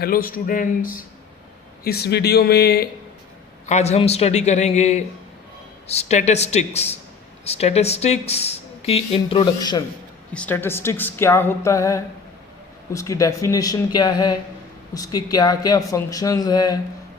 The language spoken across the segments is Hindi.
हेलो स्टूडेंट्स, इस वीडियो में आज हम स्टडी करेंगे स्टैटिस्टिक्स। स्टैटिस्टिक्स की इंट्रोडक्शन, स्टैटिस्टिक्स क्या होता है, उसकी डेफिनेशन क्या है, उसके क्या क्या फंक्शंस है,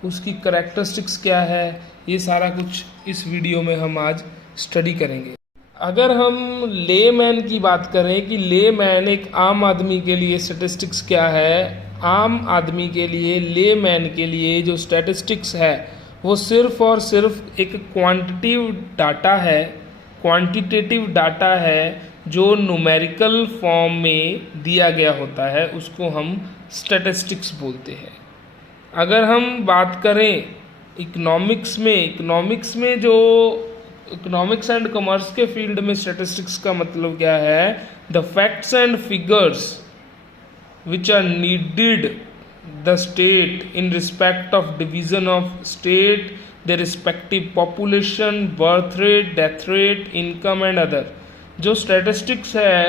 उसकी करैक्टरिस्टिक्स क्या है, ये सारा कुछ इस वीडियो में हम आज स्टडी करेंगे। अगर हम लेमैन की बात करें कि लेमैन एक आम आदमी के लिए स्टैटिस्टिक्स क्या है, आम आदमी के लिए, लेमैन के लिए जो स्टैटिस्टिक्स है वो सिर्फ और सिर्फ एक क्वांटिटेटिव डाटा है जो न्यूमेरिकल फॉर्म में दिया गया होता है, उसको हम स्टैटिस्टिक्स बोलते हैं। अगर हम बात करें इकोनॉमिक्स में जो इकोनॉमिक्स एंड कॉमर्स के फील्ड में स्टैटिस्टिक्स का मतलब क्या है, the facts and figures which are needed the state in respect of division of state, their respective population, birth rate, death rate, income and other। जो स्टैटिस्टिक्स है,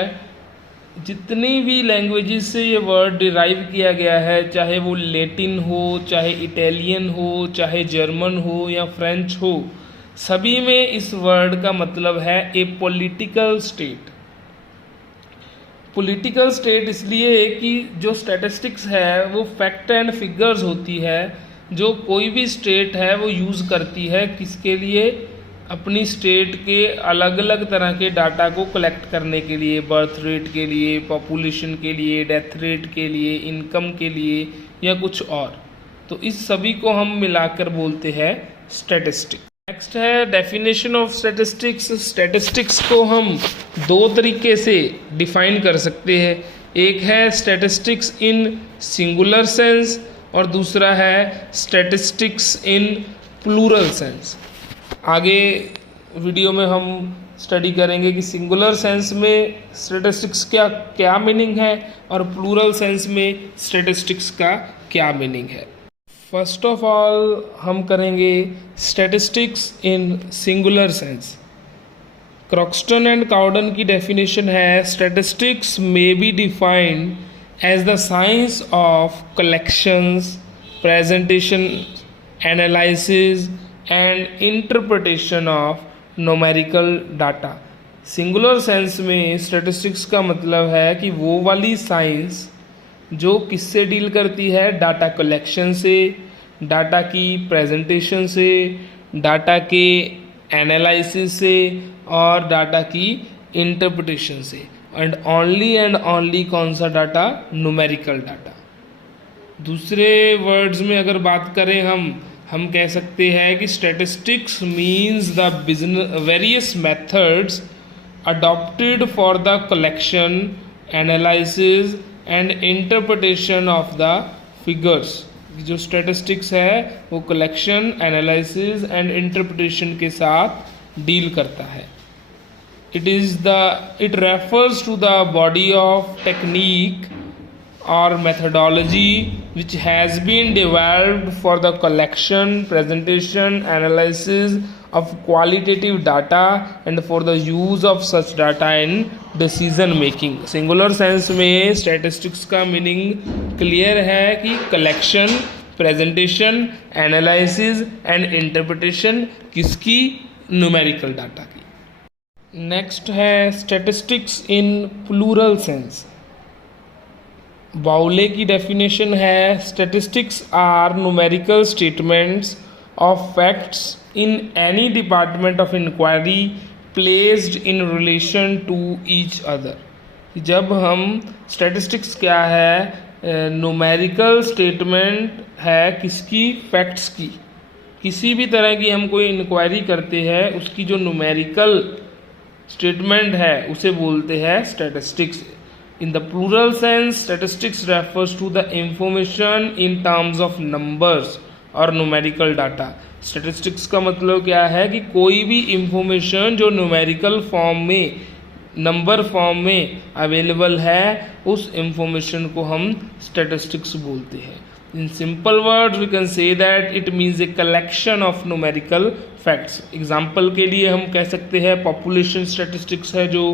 जितनी भी लैंग्वेजेस से ये वर्ड डिराइव किया गया है, चाहे वो लैटिन हो, चाहे इटालियन हो, चाहे जर्मन हो या फ्रेंच हो, सभी में इस वर्ड का मतलब है ए पॉलिटिकल स्टेट। पॉलिटिकल स्टेट इसलिए कि जो स्टैटिस्टिक्स है वो फैक्ट एंड फिगर्स होती है, जो कोई भी स्टेट है वो यूज़ करती है किसके लिए, अपनी स्टेट के अलग अलग तरह के डाटा को कलेक्ट करने के लिए, बर्थ रेट के लिए, पॉपुलेशन के लिए, डेथ रेट के लिए, इनकम के लिए या कुछ और। तो इस सभी को हम मिलाकर बोलते हैं स्टैटिस्टिक्स। नेक्स्ट है डेफिनेशन ऑफ स्टैटिस्टिक्स। स्टैटिस्टिक्स को हम दो तरीके से डिफाइन कर सकते हैं। एक है स्टैटिस्टिक्स इन सिंगुलर सेंस और दूसरा है स्टैटिस्टिक्स इन प्लूरल सेंस। आगे वीडियो में हम स्टडी करेंगे कि सिंगुलर सेंस में स्टैटिस्टिक्स क्या क्या मीनिंग है और प्लूरल सेंस में स्टैटिस्टिक्स का क्या मीनिंग है। फर्स्ट ऑफ ऑल हम करेंगे statistics in singular sense. Croxton and Cowden की डेफिनेशन है, statistics may be defined as the science of collections, presentation, analysis and interpretation of numerical data. Singular sense में स्टैटिस्टिक्स का मतलब है कि वो वाली साइंस जो किससे डील करती है, डाटा कलेक्शन से, डाटा की प्रेजेंटेशन से, डाटा के एनालिसिस से और डाटा की इंटरप्रिटेशन से, एंड ओनली कौन सा डाटा, न्यूमेरिकल डाटा। दूसरे वर्ड्स में अगर बात करें हम कह सकते हैं कि statistics means the various methods adopted for the collection, analysis and interpretation of the figures. जो स्टैटिस्टिक्स है वो कलेक्शन, एनालिसिस एंड इंटरप्रिटेशन के साथ डील करता है। It refers to the body of technique or methodology which has been developed for the collection, presentation, analysis of qualitative data and for the use of such data in decision making। Singular sense में स्टैटिस्टिक्स का मीनिंग क्लियर है कि collection, presentation, analysis and interpretation किसकी, न्यूमेरिकल डाटा की। नेक्स्ट है statistics in plural sense. Bowley की डेफिनेशन है, statistics are numerical statements of facts in any department of inquiry placed in relation to each other. जब हम स्टैटिस्टिक्स क्या है, न्यूमेरिकल स्टेटमेंट है किसकी, फैक्ट्स की। किसी भी तरह की हम कोई इंक्वायरी करते हैं, उसकी जो न्यूमेरिकल स्टेटमेंट है उसे बोलते हैं statistics. In the plural sense, statistics refers to the information in terms of numbers और numerical data। Statistics का मतलब क्या है कि कोई भी information जो numerical form में, number form में available है, उस information को हम statistics बोलते हैं। In simple words, we can say that it means a collection of numerical facts। Example के लिए हम कह सकते हैं population statistics है जो,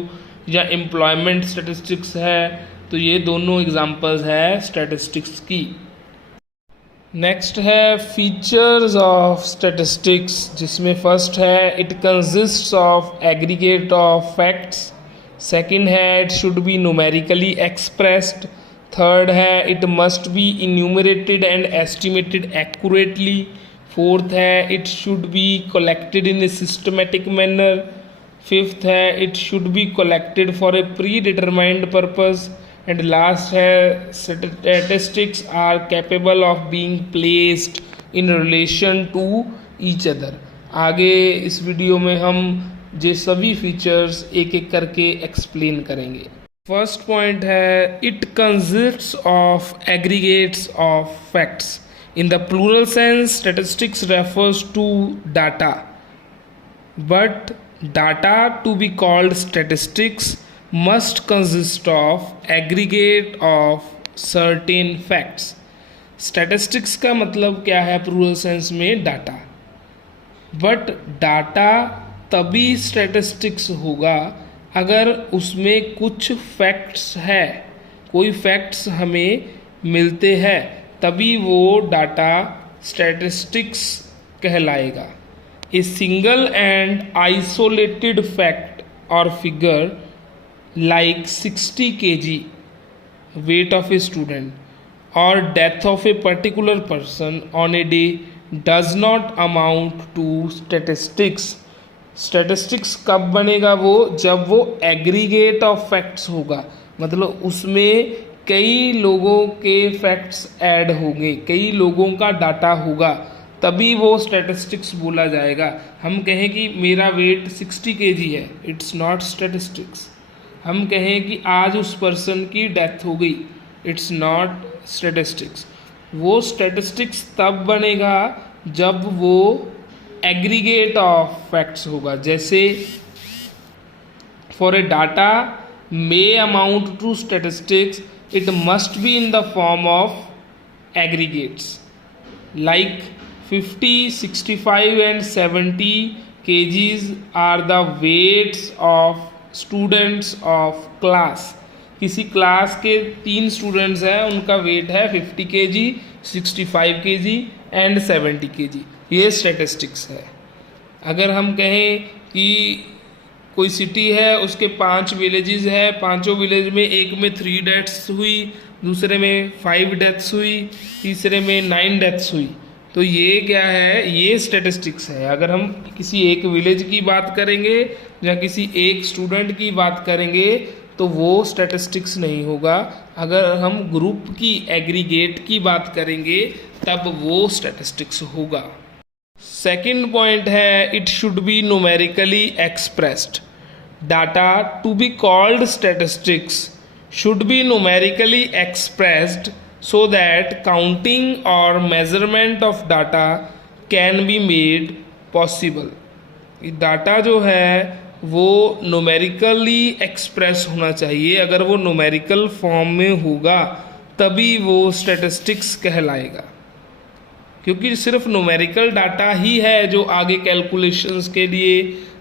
या एम्प्लॉयमेंट स्टैटिस्टिक्स है, तो ये दोनों एग्जांपल्स है स्टैटिस्टिक्स की। नेक्स्ट है फीचर्स ऑफ स्टैटिस्टिक्स, जिसमें फर्स्ट है it consists of aggregate of facts, second है it should be numerically expressed, third है it must be enumerated and estimated accurately, fourth है it should be collected in a systematic manner, fifth है it should be collected for a predetermined purpose, and last है statistics are capable of being placed in relation to each other. आगे इस वीडियो में हम ये सभी फीचर्स एक एक करके एक्सप्लेन करेंगे। फर्स्ट पॉइंट है it consists of aggregates of facts. In the plural sense statistics refers to data, but data to be called statistics must consist of aggregate of certain facts। statistics का मतलब क्या है प्लूरल सेंस में? डाटा। बट डाटा तभी स्टैटिस्टिक्स होगा अगर उसमें कुछ फैक्ट्स है, कोई फैक्ट्स हमें मिलते हैं, तभी वो डाटा स्टैटिस्टिक्स कहलाएगा। A single and isolated fact or figure like 60 kg weight of a student or death of a particular person on a day does not amount to statistics। statistics कब बनेगा वो? जब वो aggregate of facts होगा, मतलब उसमें कई लोगों के फैक्ट्स ऐड होंगे, कई लोगों का डाटा होगा, तभी वो स्टैटिस्टिक्स बोला जाएगा। हम कहें कि मेरा वेट 60 kg है, इट्स नॉट स्टैटिस्टिक्स। हम कहें कि आज उस पर्सन की डेथ हो गई, इट्स नॉट स्टैटिस्टिक्स। वो स्टैटिस्टिक्स तब बनेगा जब वो एग्रीगेट ऑफ फैक्ट्स होगा। जैसे for a data may amount to statistics it must be in the form of aggregates, like 50, 65 and 70 kgs are the weights of students of class। किसी क्लास के 3 स्टूडेंट्स हैं, उनका वेट है 50 kg, 65 kg एंड 70 kg। ये स्टैटिस्टिक्स है। अगर हम कहें कि कोई सिटी है, उसके 5 विलेजेस है, पांचों विलेज में एक में 3 डेथ्स हुई, दूसरे में 5 डेथ्स हुई, तीसरे में 9 डेथ्स हुई, तो ये क्या है? ये स्टैटिस्टिक्स है। अगर हम किसी एक विलेज की बात करेंगे या किसी एक स्टूडेंट की बात करेंगे तो वो स्टैटिस्टिक्स नहीं होगा। अगर हम ग्रुप की एग्रीगेट की बात करेंगे तब वो स्टैटिस्टिक्स होगा। सेकंड पॉइंट है it should be numerically expressed. Data to be called statistics should be numerically expressed so that counting or measurement of data can be made possible। Data जो है वो न्यूमेरिकली एक्सप्रेस होना चाहिए। अगर वो न्यूमेरिकल फॉर्म में होगा तभी वो स्टैटिस्टिक्स कहलाएगा, क्योंकि सिर्फ न्यूमेरिकल डाटा ही है जो आगे कैलकुलेशंस के लिए,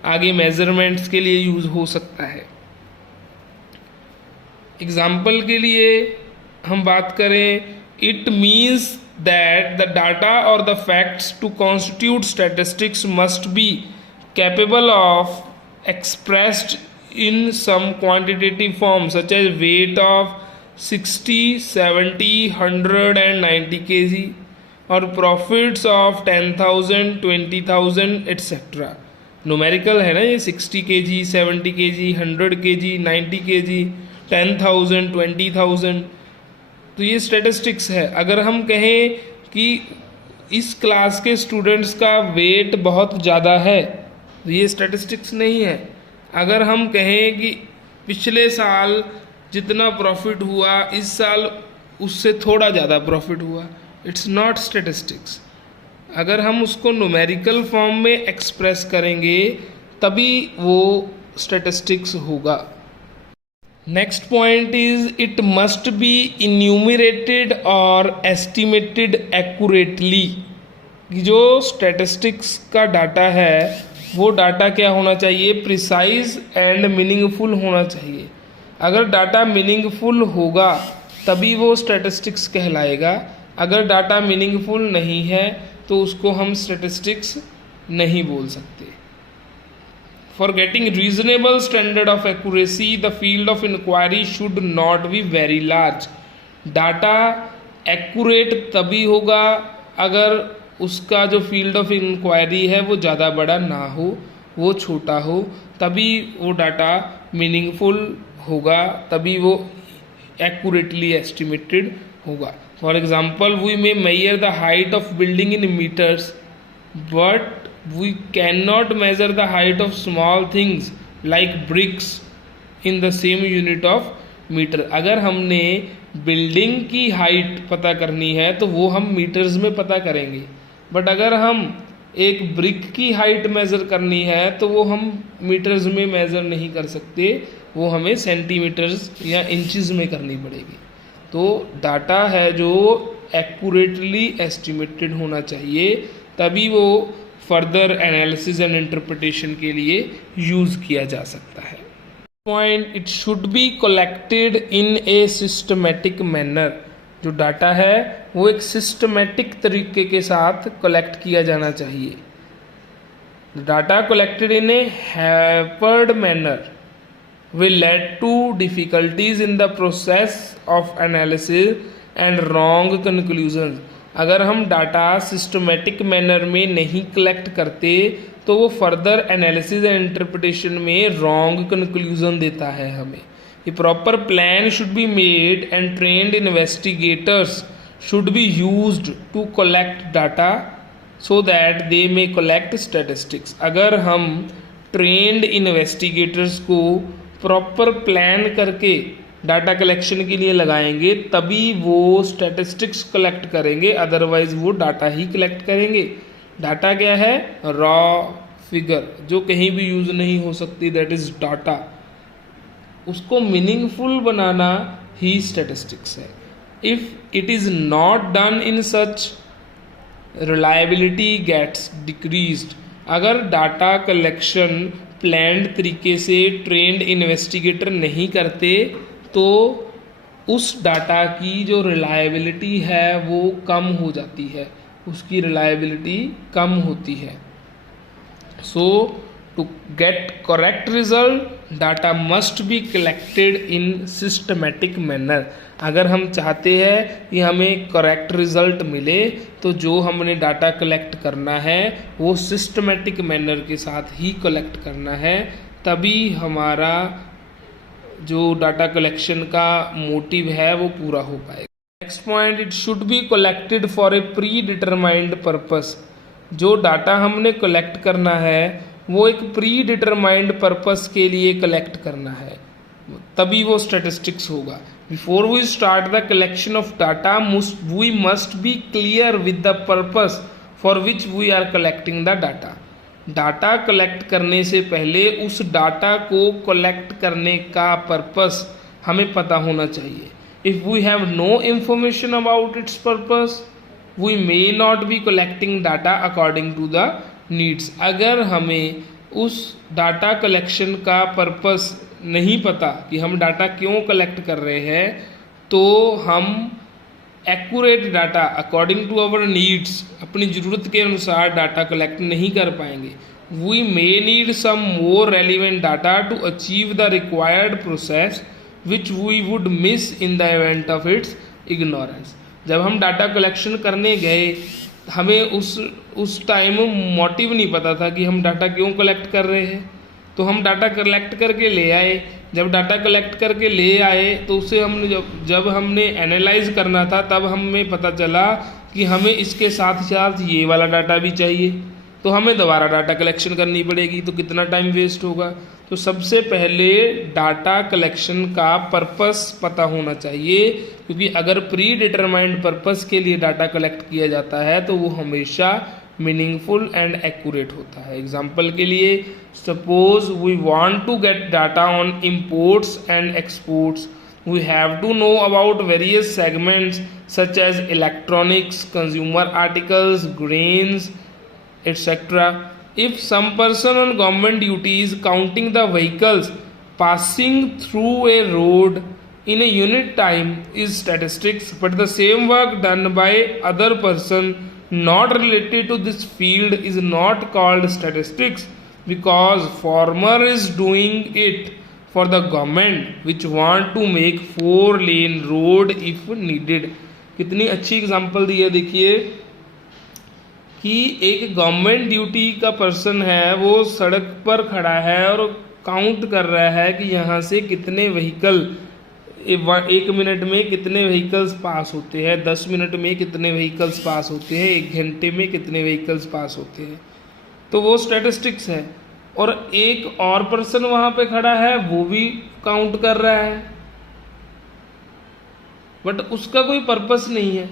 आगे मेजरमेंट्स के लिए यूज़ हो सकता है। एग्जाम्पल के लिए हम बात करें, it means that the data और the facts to constitute statistics must be capable of expressed in some quantitative form such as weight of 60, 70, 100 and 90 kg और प्रॉफिट्स ऑफ 10,000, 20,000 एट्सेट्रा। न्यूमेरिकल है ना ये, 60 kg, 70 kg, 100 kg, 90 kg, 10,000, 20,000, तो ये स्टैटिस्टिक्स है। अगर हम कहें कि इस क्लास के स्टूडेंट्स का वेट बहुत ज़्यादा है तो ये स्टैटिस्टिक्स नहीं है। अगर हम कहें कि पिछले साल जितना प्रॉफिट हुआ इस साल उससे थोड़ा ज़्यादा प्रॉफिट हुआ, इट्स नॉट स्टैटिस्टिक्स। अगर हम उसको न्यूमेरिकल फॉर्म में एक्सप्रेस करेंगे तभी वो स्टैटिस्टिक्स होगा। Next point is it must be enumerated और एस्टिमेटेड एक्यूरेटली। जो स्टैटिस्टिक्स का डाटा है वो डाटा क्या होना चाहिए? प्रिसाइज एंड मीनिंगफुल होना चाहिए। अगर डाटा मीनिंगफुल होगा तभी वो स्टैटिस्टिक्स कहलाएगा। अगर डाटा मीनिंगफुल नहीं है तो उसको हम स्टैटिस्टिक्स नहीं बोल सकते। For getting reasonable standard of accuracy the field of inquiry should not be very large. Data accurate तभी होगा अगर उसका जो फील्ड ऑफ इंक्वायरी है वो ज़्यादा बड़ा ना हो, वो छोटा हो, तभी वो डाटा मीनिंगफुल होगा, तभी वो एक्यूरेटली एस्टिमेटेड होगा। For example we may measure the height of building in metres but we can not measure the height of small things like bricks in the same unit of metre. अगर हमने बिल्डिंग की हाइट पता करनी है तो वो हम मीटर्स में पता करेंगे, बट अगर हम एक ब्रिक की हाइट मेज़र करनी है तो वो हम मीटर्स में मेज़र नहीं कर सकते, वो हमें सेंटीमीटर्स या इंचज़ में करनी पड़ेगी। तो डाटा है जो एक्यूरेटली एस्टिमेटेड होना चाहिए, तभी वो फर्दर एनालिसिस एंड इंटरप्रिटेशन के लिए यूज़ किया जा सकता है। Point, it should be collected in a systematic manner. जो डाटा है वो एक सिस्टमेटिक तरीके के साथ कलेक्ट किया जाना चाहिए। Data collected in a haphazard manner will lead to difficulties in the process of analysis and wrong conclusions। अगर हम डाटा सिस्टमेटिक मैनर में नहीं कलेक्ट करते तो वो फर्दर एनालिसिस एंड इंटरप्रिटेशन में रॉन्ग कंक्लूजन देता है हमें। A proper plan should be made and trained investigators should be used to collect data so that they may collect statistics. अगर हम ट्रेंड इन्वेस्टिगेटर्स को प्रॉपर प्लान करके डाटा कलेक्शन के लिए लगाएंगे तभी वो स्टैटिस्टिक्स कलेक्ट करेंगे, अदरवाइज वो डाटा ही कलेक्ट करेंगे। डाटा क्या है? रॉ फिगर जो कहीं भी यूज़ नहीं हो सकती, दैट इज़ डाटा। उसको मीनिंगफुल बनाना ही स्टैटिस्टिक्स है। If it is not done in such, reliability gets decreased. अगर डाटा कलेक्शन प्लान्ड तरीके से ट्रेंड इन्वेस्टिगेटर नहीं करते तो उस डाटा की जो रिलायबिलिटी है वो कम हो जाती है, उसकी रिलायबिलिटी कम होती है। So to get correct result data must be collected in systematic manner. अगर हम चाहते हैं कि हमें करेक्ट रिजल्ट मिले तो जो हमने डाटा कलेक्ट करना है वो सिस्टमेटिक मैनर के साथ ही कलेक्ट करना है, तभी हमारा जो डाटा कलेक्शन का मोटिव है वो पूरा हो पाएगा। Next point, it should be collected for a predetermined purpose. जो डाटा हमने कलेक्ट करना है वो एक प्री डिटरमाइंड पर्पस के लिए कलेक्ट करना है, तभी वो स्टैटिस्टिक्स होगा। Before we start the collection of data we must be clear with the purpose for which we are collecting the data. Data collect करने से पहले उस डाटा को कलेक्ट करने का पर्पस हमें पता होना चाहिए। If we have no information about its purpose we may not be collecting data according to the needs. अगर हमें उस डाटा कलेक्शन का पर्पस नहीं पता कि हम डाटा क्यों कलेक्ट कर रहे हैं तो हम accurate data according to our needs, अपनी ज़रूरत के अनुसार डाटा कलेक्ट नहीं कर पाएंगे। We may need some more relevant data to achieve the required process which we would miss in the event of its ignorance. जब हम डाटा कलेक्शन करने गए हमें उस टाइम मोटिव नहीं पता था कि हम डाटा क्यों कलेक्ट कर रहे हैं, तो हम डाटा कलेक्ट करके ले आए। जब डाटा कलेक्ट करके ले आए तो उसे हमने जब हमने एनालाइज करना था तब हमें पता चला कि हमें इसके साथ साथ ये वाला डाटा भी चाहिए, तो हमें दोबारा डाटा कलेक्शन करनी पड़ेगी, तो कितना टाइम वेस्ट होगा। तो सबसे पहले डाटा कलेक्शन का पर्पस पता होना चाहिए, क्योंकि अगर प्री डिटरमाइंड पर्पस के लिए डाटा कलेक्ट किया जाता है तो वो हमेशा मीनिंगफुल एंड एक्यूरेट होता है। एग्जाम्पल के लिए, suppose we want to get data on imports and exports, we have to know about various segments such as electronics, consumer articles, grains, etc. If some person on government duty is counting the vehicles passing through a road in a unit time is statistics, but the same work done by other person not related to this field is not called statistics, because former is doing it for the government which want to make 4-lane road if needed. कितनी अच्छी एग्जांपल दी है, देखिए कि एक गवर्नमेंट ड्यूटी का पर्सन है, वो सड़क पर खड़ा है और काउंट कर रहा है कि यहाँ से कितने व्हीकल 1 मिनट में कितने व्हीकल्स पास होते हैं, 10 मिनट में कितने व्हीकल्स पास होते हैं, 1 घंटे में कितने व्हीकल्स पास होते हैं, तो वो स्टैटिस्टिक्स है। और एक और पर्सन वहाँ पे खड़ा है, वो भी काउंट कर रहा है, बट उसका कोई पर्पस नहीं है,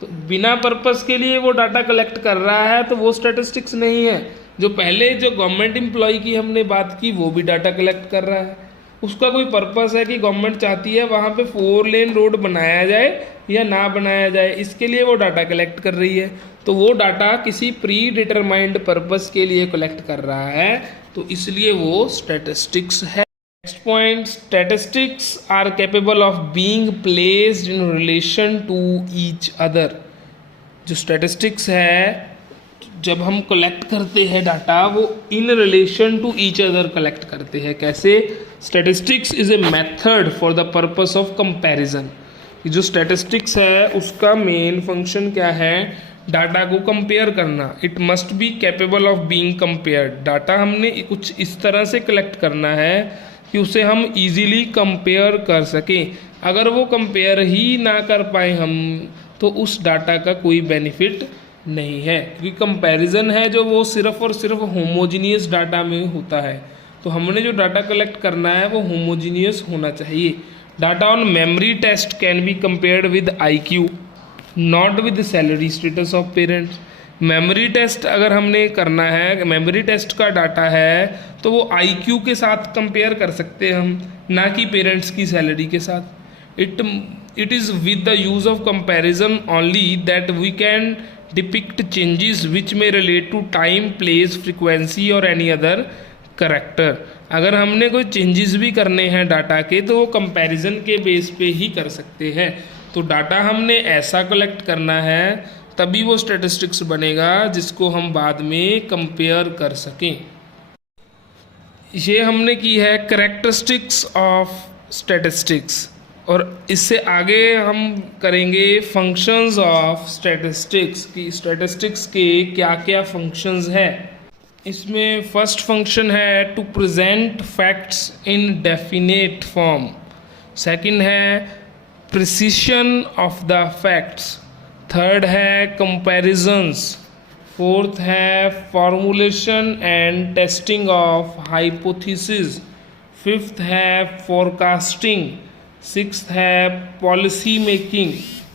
तो बिना पर्पस के लिए वो डाटा कलेक्ट कर रहा है, तो वो स्टैटिस्टिक्स नहीं है। जो पहले जो गवर्नमेंट एम्प्लॉय की हमने बात की, वो भी डाटा कलेक्ट कर रहा है, उसका कोई पर्पस है कि गवर्नमेंट चाहती है वहाँ पे 4-लेन रोड बनाया जाए या ना बनाया जाए, इसके लिए वो डाटा कलेक्ट कर रही है, तो वो डाटा किसी प्री डिटरमाइंड पर्पस के लिए कलेक्ट कर रहा है, तो इसलिए वो स्टैटिस्टिक्स है। Next point, statistics are capable of being placed in relation to each other. जो स्टैटिस्टिक्स है, जब हम कलेक्ट करते हैं डाटा, वो in relation to each other collect करते हैं। कैसे? Statistics is a method for the purpose of comparison. जो स्टैटिस्टिक्स है उसका मेन फंक्शन क्या है? डाटा को कंपेयर करना। It must be capable of being compared. Data हमने कुछ इस तरह से कलेक्ट करना है कि उसे हम इजीली कंपेयर कर सकें। अगर वो कंपेयर ही ना कर पाए हम, तो उस डाटा का कोई बेनिफिट नहीं है, क्योंकि कंपैरिजन है जो वो सिर्फ और सिर्फ होमोजीनियस डाटा में होता है। तो हमने जो डाटा कलेक्ट करना है वो होमोजीनियस होना चाहिए। Data on memory test can be compared with IQ, not with salary status of parents. Memory test अगर हमने करना है, मेमोरी टेस्ट का डाटा है, तो वो IQ के साथ कंपेयर कर सकते हैं हम, ना कि पेरेंट्स की सैलरी के साथ। It is with the use of comparison only that we can depict changes which may relate to time, place, frequency और एनी अदर करेक्टर। अगर हमने कोई चेंजेस भी करने हैं डाटा के, तो वो कंपैरिजन के बेस पे ही कर सकते हैं। तो डाटा हमने ऐसा कलेक्ट करना है, तभी वो स्टैटिस्टिक्स बनेगा जिसको हम बाद में कंपेयर कर सकें। ये हमने की है कैरेक्टरिस्टिक्स ऑफ स्टैटिस्टिक्स, और इससे आगे हम करेंगे फंक्शंस ऑफ स्टैटिस्टिक्स की स्टैटिस्टिक्स के क्या क्या फंक्शंस है। इसमें फर्स्ट फंक्शन है to present facts in definite form. Second है precision of the facts. Third है कंपैरिजंस। फोर्थ है formulation and testing of hypothesis. Fifth है फोरकास्टिंग। सिक्स्थ है पॉलिसी मेकिंग।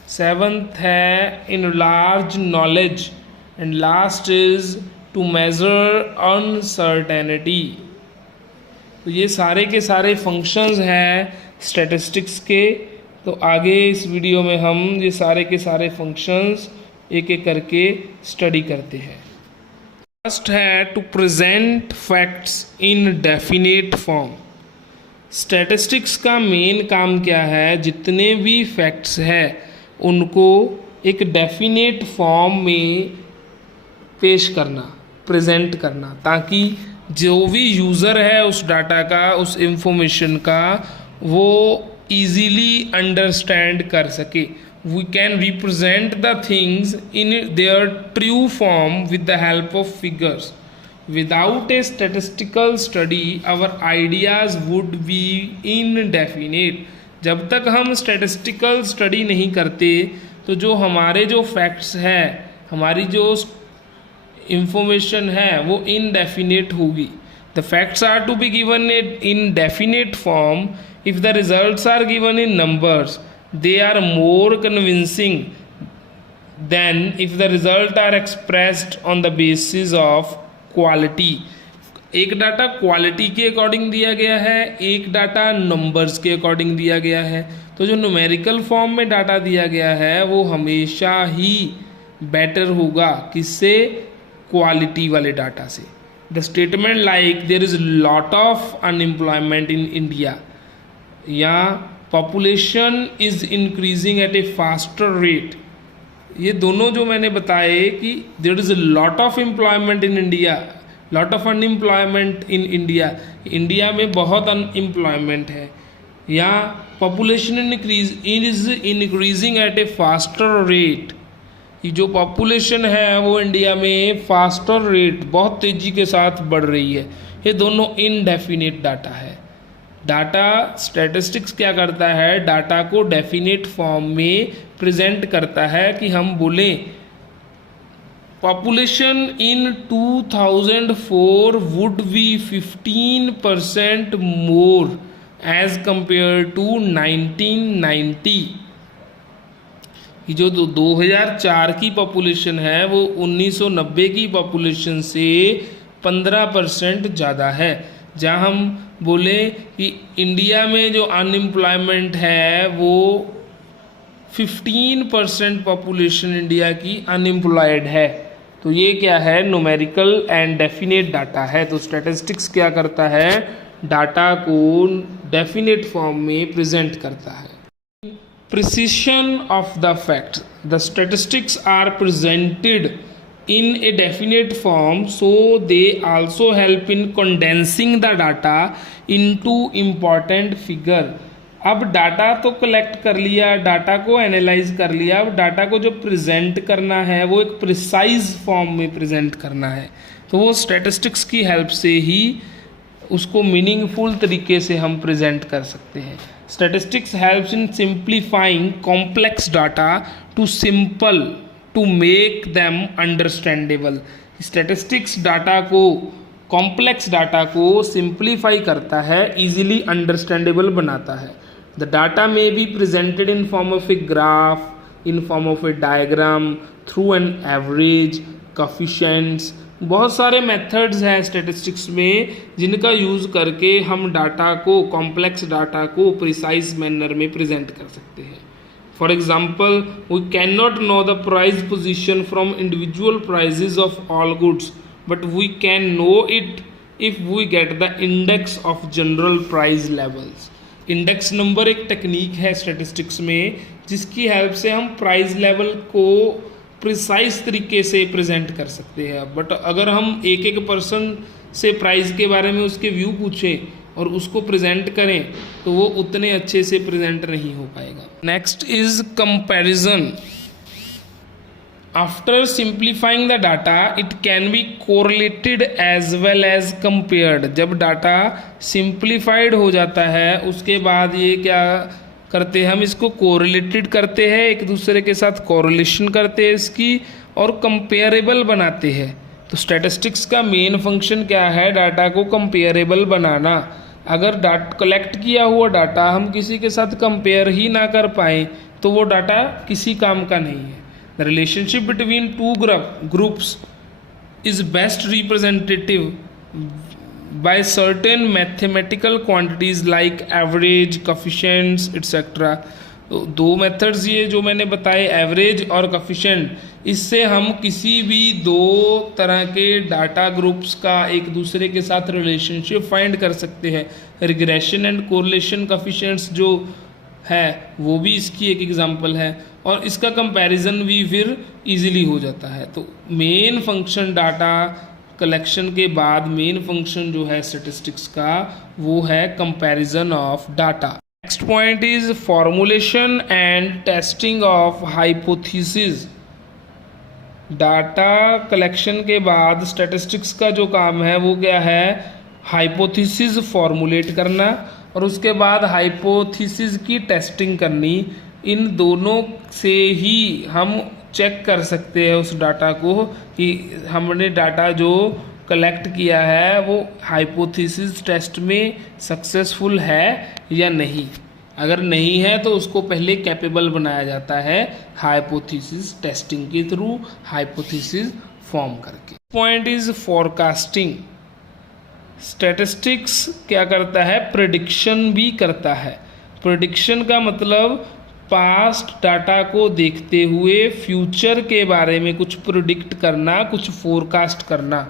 सेवंथ है enlarge knowledge, and last is to measure uncertainty. तो ये सारे के सारे फंक्शंस हैं स्टैटिस्टिक्स के। तो आगे इस वीडियो में हम ये सारे के सारे फंक्शंस एक एक करके स्टडी करते हैं। फर्स्ट है to present facts in definite form. Statistics का मेन काम क्या है? जितने भी फैक्ट्स हैं उनको एक डेफिनेट फॉर्म में पेश करना, प्रेजेंट करना, ताकि जो भी यूज़र है उस डाटा का, उस इंफॉर्मेशन का, वो इजीली अंडरस्टैंड कर सके। We can represent the things in their true form with the help of figures. Without a statistical study, our ideas would be indefinite. जब तक हम स्टैटिस्टिकल स्टडी नहीं करते, तो जो हमारे जो फैक्ट्स हैं, हमारी जो इंफॉर्मेशन है, वो इनडेफिनेट होगी। The facts are to be given in definite form. If the results are given in numbers, they are more convincing than if the result are expressed on the basis of quality. एक डाटा क्वालिटी के अकॉर्डिंग दिया गया है, एक डाटा नंबर्स के अकॉर्डिंग दिया गया है। तो जो न्यूमेरिकल फॉर्म में डाटा दिया गया है वो हमेशा ही बेटर होगा, किससे? क्वालिटी वाले डाटा से। The statement like there is lot of unemployment in India, या population is increasing at a faster rate. ये दोनों जो मैंने बताए कि there is a lot of employment in India, lot of unemployment in India, India में बहुत अनएम्प्लॉयमेंट है, या population is increasing at a faster rate, ये जो पॉपुलेशन है वो इंडिया में फास्टर रेट बहुत तेज़ी के साथ बढ़ रही है। ये दोनों इनडेफिनिट डाटा है। डाटा स्टैटिस्टिक्स क्या करता है, डाटा को डेफिनेट फॉर्म में प्रेजेंट करता है कि हम बोलें population in 2004 would be 15% more as compare to 1990। कि जो 2004 की पॉपुलेशन है वो 1990 की पॉपुलेशन से 15% ज़्यादा है। जहाँ हम बोले कि इंडिया में जो अनएम्प्लॉयमेंट है वो 15% पॉपुलेशन इंडिया की अनएम्प्लॉयड है। तो ये क्या है, न्यूमेरिकल एंड डेफिनेट डाटा है। तो स्टैटिस्टिक्स क्या करता है, डाटा को डेफिनेट फॉर्म में प्रेजेंट करता है। Precision of the fact, the statistics are presented in a definite form, so they also help in condensing the data into important figure। अब डाटा तो कलेक्ट कर लिया, डाटा को एनालाइज कर लिया, अब डाटा को जो प्रेजेंट करना है वो एक प्रिसाइज फॉर्म में प्रेजेंट करना है। तो वो स्टैटिस्टिक्स की हेल्प से ही उसको मीनिंगफुल तरीके से हम प्रेजेंट कर सकते हैं। Statistics helps in simplifying complex data to simple to make them understandable. Statistics data को, कॉम्प्लेक्स डाटा को सिंप्लीफाई करता है, इजीली अंडरस्टैंडेबल बनाता है। The data may be presented in form of a graph, in form of a diagram, through an average, coefficients. बहुत सारे मेथड्स हैं स्टैटिस्टिक्स में जिनका यूज़ करके हम डाटा को, कॉम्प्लेक्स डाटा को प्रिसाइज मैनर में प्रेजेंट कर सकते हैं। For example, we can not know the price position from individual prices of all goods, but we can know it if we get the index of general price levels. Index number एक टेक्निक है स्टैटिस्टिक्स में जिसकी हेल्प से हम प्राइस लेवल को प्रिसाइज तरीके से प्रेजेंट कर सकते हैं। बट अगर हम एक एक पर्सन से प्राइस के बारे में उसके व्यू पूछें और उसको प्रेजेंट करें तो वो उतने अच्छे से प्रेजेंट नहीं हो पाएगा। Next is comparison. After simplifying the data it can be correlated as well as compared. जब डाटा सिंप्लीफाइड हो जाता है उसके बाद ये क्या करते हैं, हम इसको कोरिलेटेड करते हैं, एक दूसरे के साथ कोरिलेशन करते हैं इसकी, और कंपेयरेबल बनाते हैं। तो स्टैटिस्टिक्स का मेन फंक्शन क्या है, डाटा को कंपेयरेबल बनाना। अगर डाटा कलेक्ट किया हुआ डाटा हम किसी के साथ कंपेयर ही ना कर पाएँ तो वो डाटा किसी काम का नहीं है। The relationship between two groups is best representative by certain mathematical quantities like average, coefficients etc। दो मेथड्स ये जो मैंने बताए, एवरेज और कोफिशिएंट, इससे हम किसी भी दो तरह के डाटा ग्रुप्स का एक दूसरे के साथ रिलेशनशिप फाइंड कर सकते हैं। रिग्रेशन एंड कोरिलेशन कोफिशिएंट्स जो है वो भी इसकी एक एग्जांपल है, और इसका कंपैरिजन भी फिर इजीली हो जाता है। तो मेन फंक्शन डाटा कलेक्शन के बाद मेन फंक्शन जो है स्टैटिस्टिक्स का वो है comparison of data. Next point is formulation and testing of hypothesis. Data collection के बाद स्टैटिस्टिक्स का जो काम है वो क्या है, हाइपोथेसिस फॉर्मुलेट करना और उसके बाद हाइपोथेसिस की टेस्टिंग करनी। इन दोनों से ही हम चेक कर सकते हैं उस डाटा को कि हमने डाटा जो कलेक्ट किया है वो हाइपोथेसिस टेस्ट में सक्सेसफुल है या नहीं। अगर नहीं है तो उसको पहले कैपेबल बनाया जाता है हाइपोथेसिस टेस्टिंग के थ्रू, हाइपोथेसिस फॉर्म करके। Point is forecasting. स्टैटिस्टिक्स क्या करता है, प्रेडिक्शन भी करता है। प्रेडिक्शन का मतलब पास्ट डाटा को देखते हुए फ्यूचर के बारे में कुछ प्रिडिक्ट करना, कुछ फोरकास्ट करना।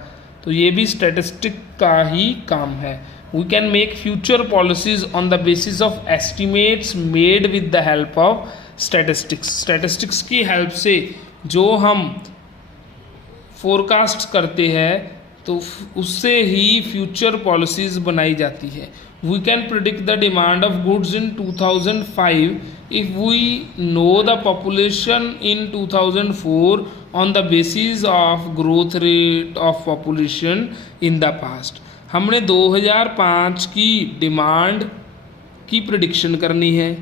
तो ये भी स्टैटिस्टिक का ही काम है। We can make future policies on the basis of estimates made with the help of statistics. Statistics की हेल्प से जो हम फोरकास्ट करते हैं तो उससे ही फ्यूचर पॉलिसीज बनाई जाती है। We can predict the demand of goods in 2005 if we know the population in 2004 on the basis of growth rate of population in the past. हमने 2005 की डिमांड की प्रिडिक्शन करनी है,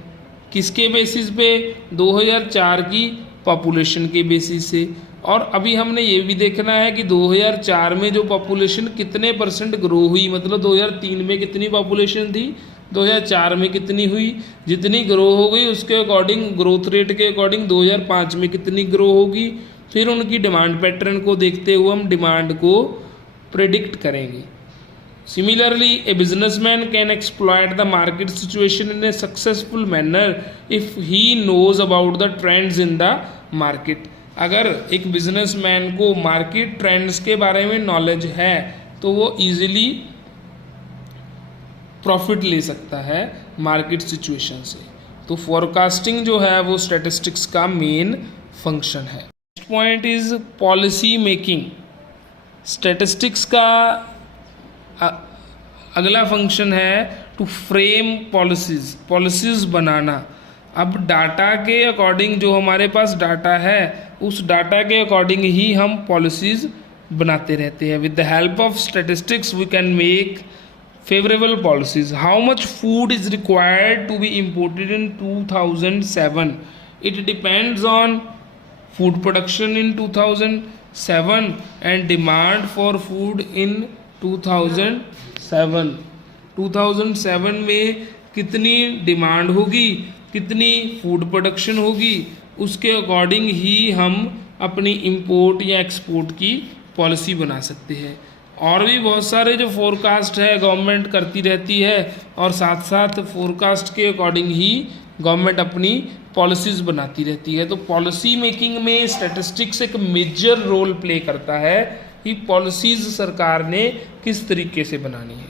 किसके बेसिस पे? 2004 की पॉपुलेशन के बेसिस से। और अभी हमने ये भी देखना है कि 2004 में जो पॉपुलेशन कितने % ग्रो हुई, मतलब 2003 में कितनी पॉपुलेशन थी, 2004 में कितनी हुई। जितनी ग्रो हो गई उसके अकॉर्डिंग, ग्रोथ रेट के अकॉर्डिंग 2005 में कितनी ग्रो होगी, फिर उनकी डिमांड पैटर्न को देखते हुए हम डिमांड को प्रेडिक्ट करेंगे। Similarly, a businessman can exploit the market situation in a successful manner if he knows about the trends in the market. अगर एक बिजनेसमैन को मार्केट ट्रेंड्स के बारे में नॉलेज है तो वो इजीली प्रॉफिट ले सकता है मार्केट सिचुएशन से। तो फोरकास्टिंग जो है वो स्टैटिस्टिक्स का मेन फंक्शन है। Next point is policy making. Statistics का अगला फंक्शन है टू फ्रेम पॉलिसीज बनाना। अब डाटा के अकॉर्डिंग, जो हमारे पास डाटा है उस डाटा के अकॉर्डिंग ही हम पॉलिसीज बनाते रहते हैं। With the help of statistics we can make favourable policies. How much food is required to be imported in 2007? It depends on food production in 2007 and demand for food in 2007। 2007 में कितनी डिमांड होगी, कितनी फूड प्रोडक्शन होगी, उसके अकॉर्डिंग ही हम अपनी इंपोर्ट या एक्सपोर्ट की पॉलिसी बना सकते हैं। और भी बहुत सारे जो फोरकास्ट है गवर्नमेंट करती रहती है और साथ साथ फोरकास्ट के अकॉर्डिंग ही गवर्नमेंट अपनी पॉलिसीज़ बनाती रहती है। तो पॉलिसी मेकिंग में स्टैटिस्टिक्स एक मेजर रोल प्ले करता है कि पॉलिसीज़ सरकार ने किस तरीके से बनानी है।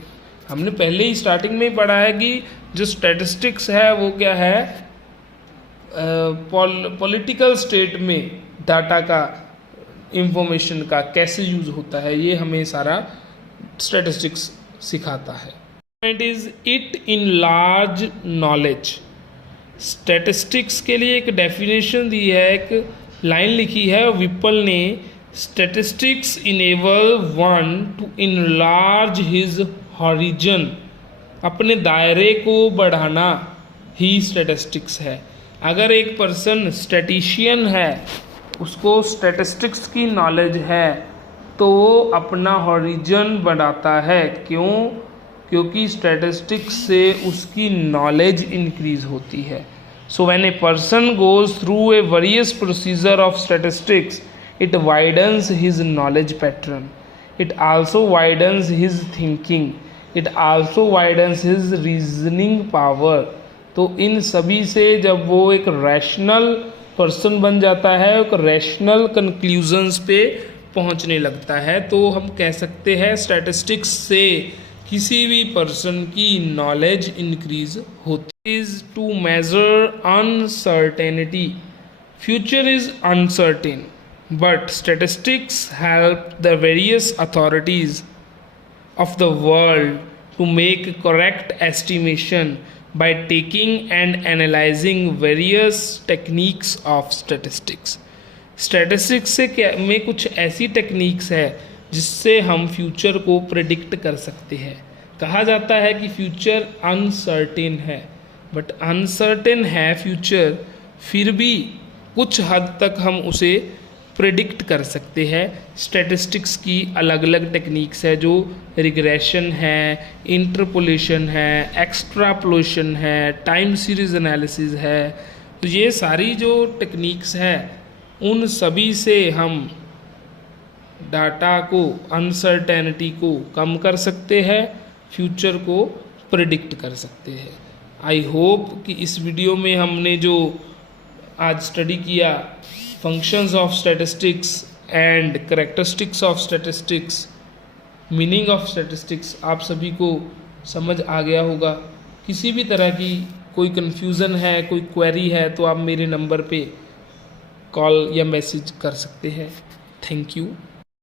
हमने पहले ही स्टार्टिंग में ही पढ़ा है कि जो स्टैटिस्टिक्स है वो क्या है, पॉलिटिकल स्टेट में डाटा का, इंफॉर्मेशन का कैसे यूज़ होता है, ये हमें सारा स्टैटिस्टिक्स सिखाता है। Point is it in large knowledge. Statistics के लिए एक डेफिनेशन दी है, एक लाइन लिखी है विपल ने, statistics enable one two enlarge his horizon. अपने दायरे को बढ़ाना ही स्टैटिस्टिक्स है। अगर एक पर्सन स्टैटिशियन है, उसको स्टैटिस्टिक्स की नॉलेज है, तो वो अपना हॉरिजन बढ़ाता है। क्यों? क्योंकि स्टैटिस्टिक्स से उसकी नॉलेज इंक्रीज होती है। So when a person goes through a various procedure of statistics, it widens his knowledge pattern, it also widens his thinking, it also widens his reasoning power. तो इन सभी से जब वो एक रैशनल पर्सन बन जाता है, एक रैशनल कंक्लूजन्स पे पहुंचने लगता है, तो हम कह सकते हैं स्टैटिस्टिक्स से किसी भी पर्सन की नॉलेज इंक्रीज होती। Is to measure uncertainty. Future is uncertain, but statistics help the various authorities of the world to make correct estimation by taking and analyzing various techniques of statistics. Statistics से में कुछ ऐसी टेक्निक्स है जिससे हम फ्यूचर को प्रेडिक्ट कर सकते हैं। कहा जाता है कि फ्यूचर अनसर्टेन है, बट अनसर्टेन है फ्यूचर, फिर भी कुछ हद तक हम उसे प्रेडिक्ट कर सकते हैं। स्टैटिस्टिक्स की अलग अलग टेक्निक्स है, जो रिग्रेशन है, इंटरपोलेशन है, एक्सट्रापोलेशन है, टाइम सीरीज एनालिसिस है। तो ये सारी जो टेक्निक्स है उन सभी से हम डाटा को, अनसर्टेनिटी को कम कर सकते हैं, फ्यूचर को प्रेडिक्ट कर सकते हैं। आई होप कि इस वीडियो में हमने जो आज स्टडी किया, functions of statistics and characteristics of statistics, meaning of statistics, आप सभी को समझ आ गया होगा। किसी भी तरह की कोई कन्फ्यूज़न है, कोई क्वेरी है, तो आप मेरे नंबर पे कॉल या मैसेज कर सकते हैं। Thank you.